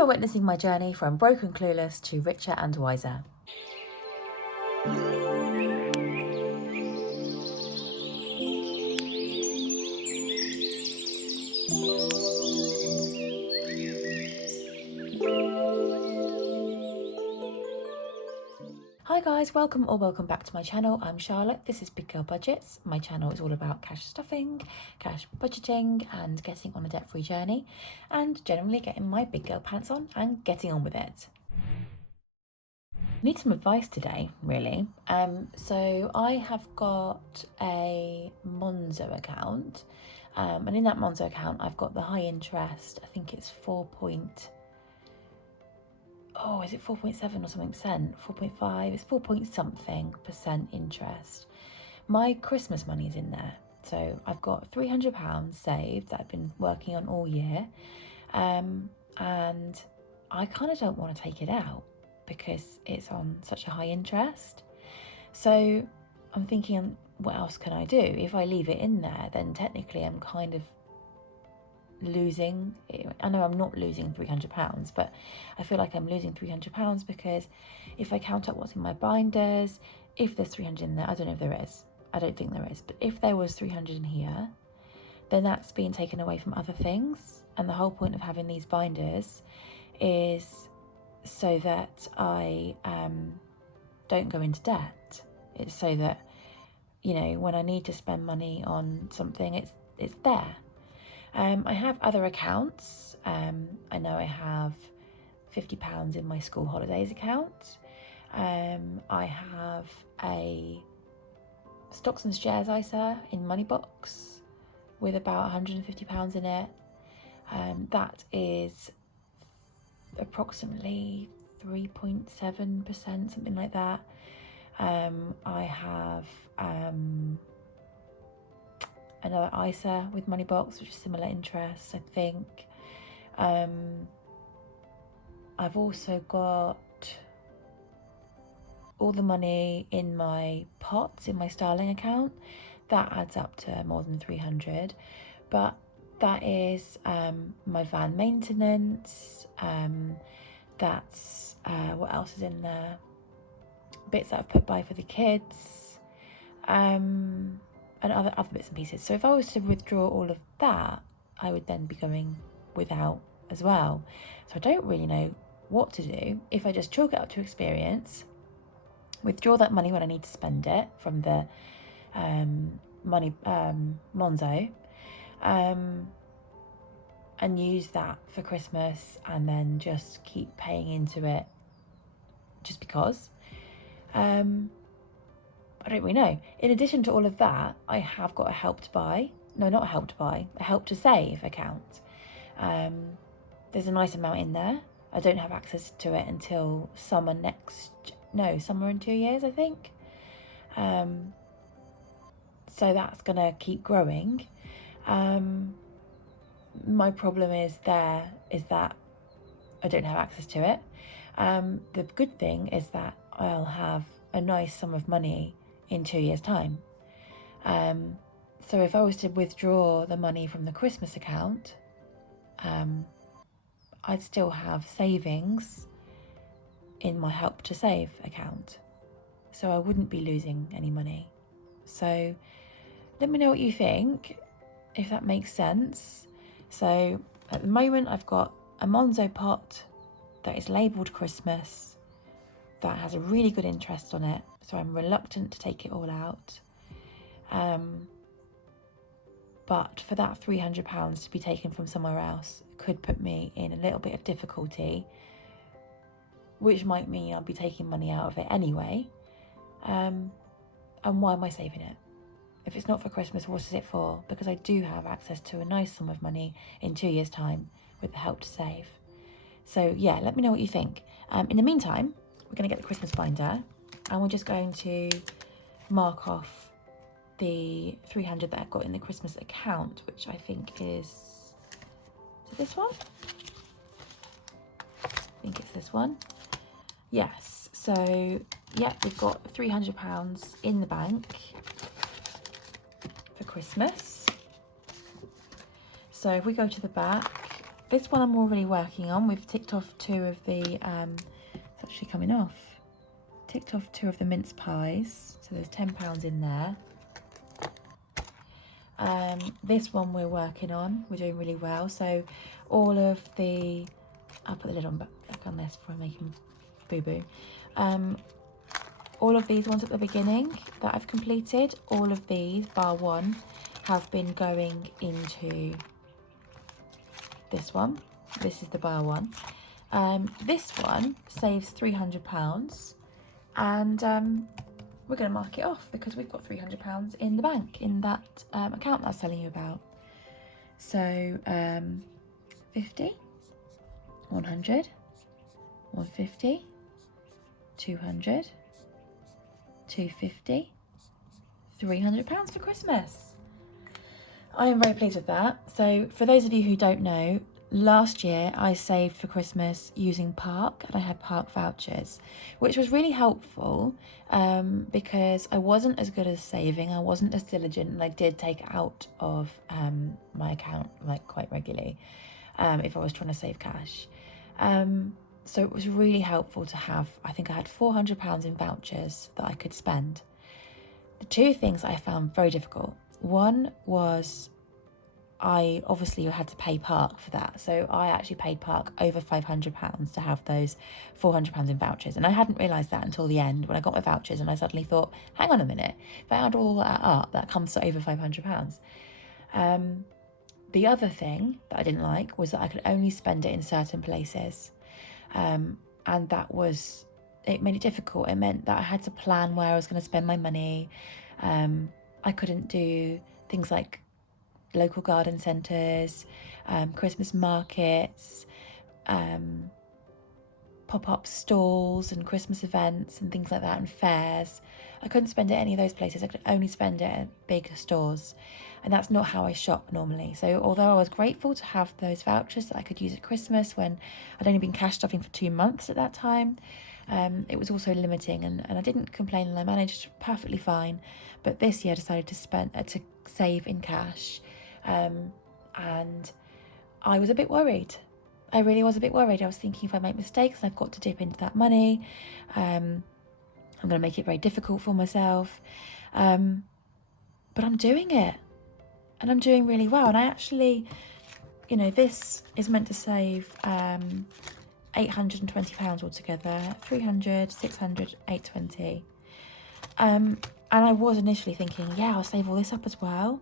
You are witnessing my journey from broke and clueless to richer and wiser. Hi guys, welcome or welcome back to my channel. I'm Charlotte, this is Big Girl Budgets. My channel is all about cash stuffing, cash budgeting and getting on a debt-free journey and generally getting my big girl pants on and getting on with it. Need some advice today, really. So I have got a Monzo account and in that Monzo account I've got the high interest, I think it's 4.7 or something percent, 4.5, it's 4 point something percent interest. My Christmas money is in there. So I've got £300 saved that I've been working on all year. And I kind of don't want to take it out because it's on such a high interest. So I'm thinking, what else can I do? If I leave it in there, then technically I'm kind of losing. I know I'm not losing £300, but I feel like I'm losing £300 because if I count up what's in my binders, if there's 300 in there, I don't know if there is, I don't think there is, but if there was 300 in here, then that's being taken away from other things. And the whole point of having these binders is so that I don't go into debt. It's so that, you know, when I need to spend money on something, it's there. I have other accounts. I know I have £50 in my school holidays account. I have a stocks and shares ISA in Moneybox with about £150 in it. That is approximately 3.7%, something like that. I have another ISA with Moneybox, which is similar interest, I think. I've also got all the money in my pots in my Starling account. That adds up to more than 300, but that is my van maintenance. That's what else is in there? Bits that I've put by for the kids. And other bits and pieces. So if I was to withdraw all of that, I would then be going without as well. So I don't really know what to do. If I just chalk it up to experience, withdraw that money when I need to spend it from the Monzo, and use that for Christmas and then just keep paying into it just because. I don't really know. In addition to all of that, I have got a Help to Buy. No, not a Help to Buy, a Help to Save account. There's a nice amount in there. I don't have access to it until summer in 2 years, I think. So that's gonna keep growing. My problem is that I don't have access to it. The good thing is that I'll have a nice sum of money in 2 years' time. So if I was to withdraw the money from the Christmas account, I'd still have savings in my Help to Save account. So I wouldn't be losing any money. So let me know what you think, if that makes sense. So at the moment I've got a Monzo pot that is labelled Christmas, that has a really good interest on it, so I'm reluctant to take it all out. But for that £300 to be taken from somewhere else could put me in a little bit of difficulty, which might mean I'll be taking money out of it anyway. And why am I saving it? If it's not for Christmas, what is it for? Because I do have access to a nice sum of money in 2 years' time with the Help to Save. So yeah, let me know what you think. In the meantime, we're going to get the Christmas binder and we're just going to mark off the 300 that I've got in the Christmas account, which I think is it this one? I think it's this one. Yes, so yeah, we've got £300 in the bank for Christmas. So if we go to the back, this one I'm already working on. We've ticked off 2 of the, it's actually coming off. Ticked off 2 of the mince pies. So there's £10 in there. This one we're working on. We're doing really well. So all of the, I'll put the lid on back on this before I'm making boo-boo. All of these ones at the beginning that I've completed, all of these, bar one, have been going into this one. This is the bar one. This one saves £300, and we're going to mark it off because we've got £300 in the bank in that account that I was telling you about. So 50, 100, 150, 200, 250, £300 for Christmas. I am very pleased with that. So for those of you who don't know, last year I saved for Christmas using Park, and I had Park vouchers, which was really helpful because I wasn't as good as saving, I wasn't as diligent, and I did take out of my account like quite regularly if I was trying to save cash. So it was really helpful to have, I think I had £400 in vouchers that I could spend. The 2 things I found very difficult. One was I obviously had to pay Park for that. So I actually paid Park over £500 to have those £400 in vouchers. And I hadn't realised that until the end when I got my vouchers, and I suddenly thought, hang on a minute, if I add all that up, that comes to over £500. The other thing that I didn't like was that I could only spend it in certain places. And that was, it made it difficult. It meant that I had to plan where I was going to spend my money. I couldn't do things like local garden centres, Christmas markets, pop-up stalls and Christmas events and things like that, and fairs. I couldn't spend it at any of those places. I could only spend it at big stores, and that's not how I shop normally. So although I was grateful to have those vouchers that I could use at Christmas when I'd only been cash stuffing for 2 months at that time, it was also limiting, and I didn't complain, and I managed perfectly fine. But this year I decided to save in cash, and I was a bit worried. I really was a bit worried. I was thinking, if I make mistakes, I've got to dip into that money. I'm going to make it very difficult for myself. But I'm doing it, and I'm doing really well. And I actually, you know, this is meant to save £820 altogether, 300, 600, 820. And I was initially thinking, yeah, I'll save all this up as well.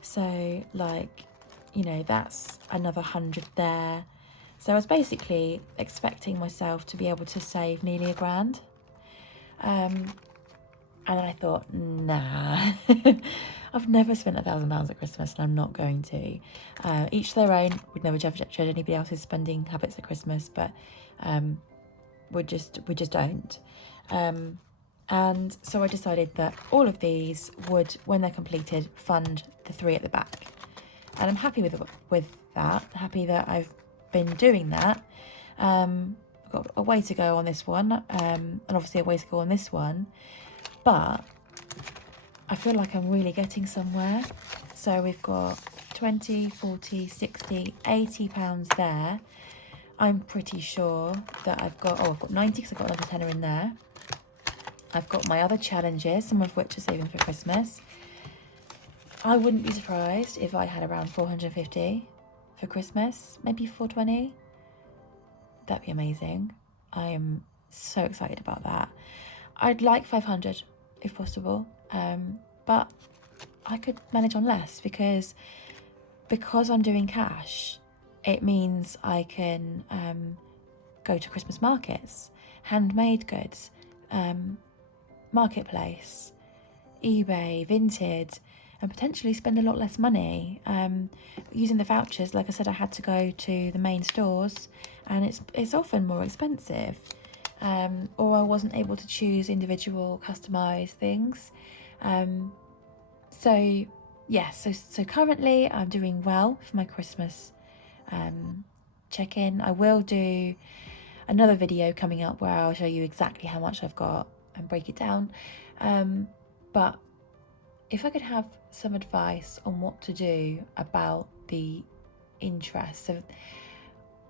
So like, you know, that's another 100 there. So I was basically expecting myself to be able to save nearly £1,000. And then I thought, nah, I've never spent £1,000 at Christmas, and I'm not going to. Each their own. We'd never judge anybody else's spending habits at Christmas, but we just don't. And so I decided that all of these would, when they're completed, fund the 3 at the back. And I'm happy with that. Happy that I've been doing that. I've got a way to go on this one, and obviously a way to go on this one. But I feel like I'm really getting somewhere. So we've got 20, 40, 60, £80 there. I'm pretty sure that I've got 90 because I've got another tenner in there. I've got my other challenges, some of which are saving for Christmas. I wouldn't be surprised if I had around 450 for Christmas, maybe 420. That'd be amazing. I am so excited about that. I'd like 500 if possible, but I could manage on less because I'm doing cash. It means I can go to Christmas markets, handmade goods, marketplace, eBay, Vinted, and potentially spend a lot less money. Using the vouchers, like I said, I had to go to the main stores, and it's often more expensive. Or I wasn't able to choose individual customised things. So currently I'm doing well for my Christmas check-in. I will do another video coming up where I'll show you exactly how much I've got and break it down. But if I could have some advice on what to do about the interest. So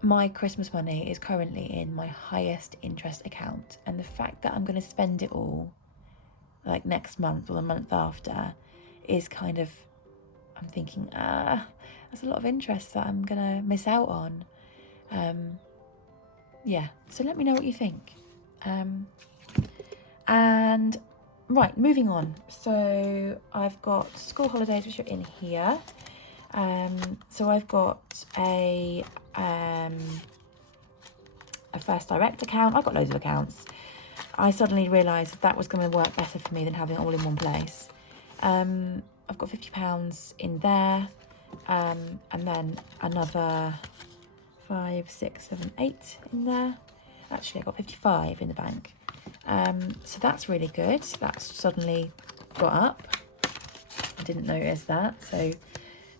my Christmas money is currently in my highest interest account, and the fact that I'm going to spend it all like next month or the month after is kind of, I'm thinking, that's a lot of interest that I'm going to miss out on. Yeah, so let me know what you think. And right, moving on. So I've got school holidays, which are in here. So I've got a First Direct account. I've got loads of accounts. I suddenly realised that was going to work better for me than having it all in one place. I've got £50 in there, and then another 5, 6, 7, 8 in there. Actually, I got 55 in the bank. So that's really good. That's suddenly got up. I didn't notice that. So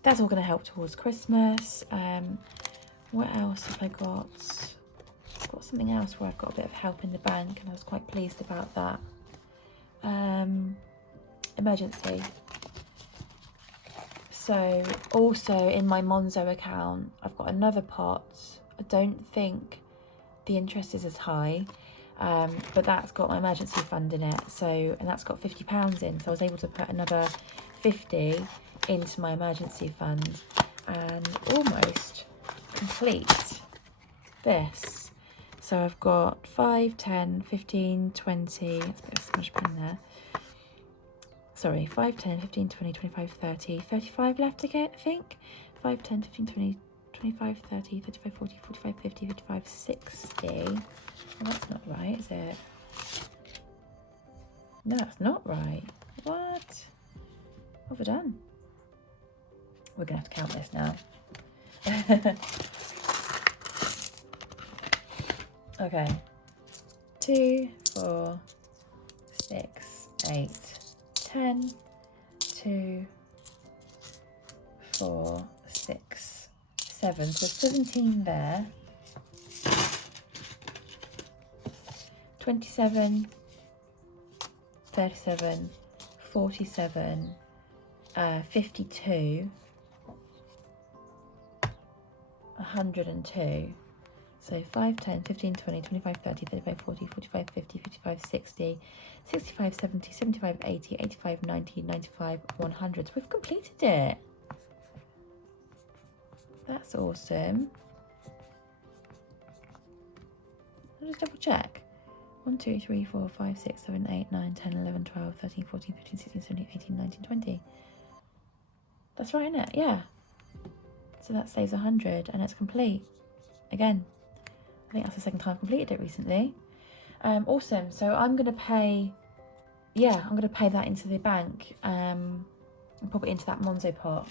that's all going to help towards Christmas. What else have I got? I've got something else where I've got a bit of help in the bank, and I was quite pleased about that. Emergency. So also in my Monzo account, I've got another pot. I don't think the interest is as high, but that's got my emergency fund in it. So, and that's got £50 in. So I was able to put another 50 into my emergency fund and almost complete this. So I've got 5, 10, 15, 20, let's put a smush pin there. Sorry, 5, 10, 15, 20, 25, 30, 35 left to get, I think. 5, 10, 15, 20, 25, 30, 35, 40, 45, 50, 55, 60. Well, that's not right, is it? No, that's not right. What? What have I done? We're going to have to count this now. Okay. 2, 4, 6, 8, 10, 2, 4, 6, 7. So 17 there. 27, 37, 47, 52, 102. So 5, 10, 15, 20, 25, 30, 35, 40, 45, 50, 55, 60, 65, 70, 75, 80, 85, 90, 95, 100. So we've completed it. That's awesome. I'll just double check. 1, 2, 3, 4, 5, 6, 7, 8, 9, 10, 11, 12, 13, 14, 15, 16, 17, 18, 19, 20. That's right, isn't it? Yeah. So that saves 100 and it's complete. Again, I think that's the second time I've completed it recently. Awesome. So I'm going to pay, I'm going to pay that into the bank and pop it into that Monzo pot.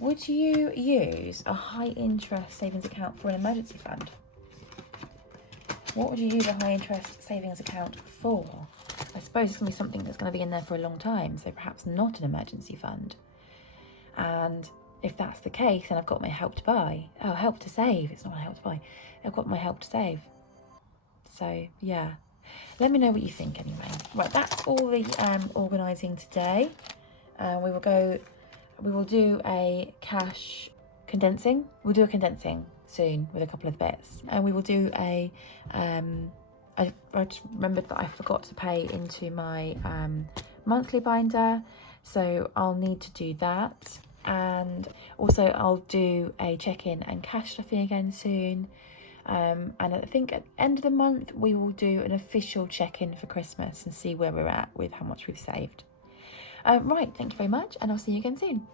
Would you use a high interest savings account for an emergency fund? What would you use a high interest savings account for? I suppose it's going to be something that's going to be in there for a long time, so perhaps not an emergency fund. And if that's the case, then I've got my help to buy. Oh, help to save. It's not my help to buy. I've got my help to save. So, yeah. Let me know what you think anyway. Right, that's all the organising today. We will do a cash condensing. We'll do a condensing soon with a couple of bits. And we will do a... I just remembered that I forgot to pay into my monthly binder. So I'll need to do that. And also I'll do a check-in and cash stuffing again soon. And I think at the end of the month, we will do an official check-in for Christmas and see where we're at with how much we've saved. Right, thank you very much, and I'll see you again soon.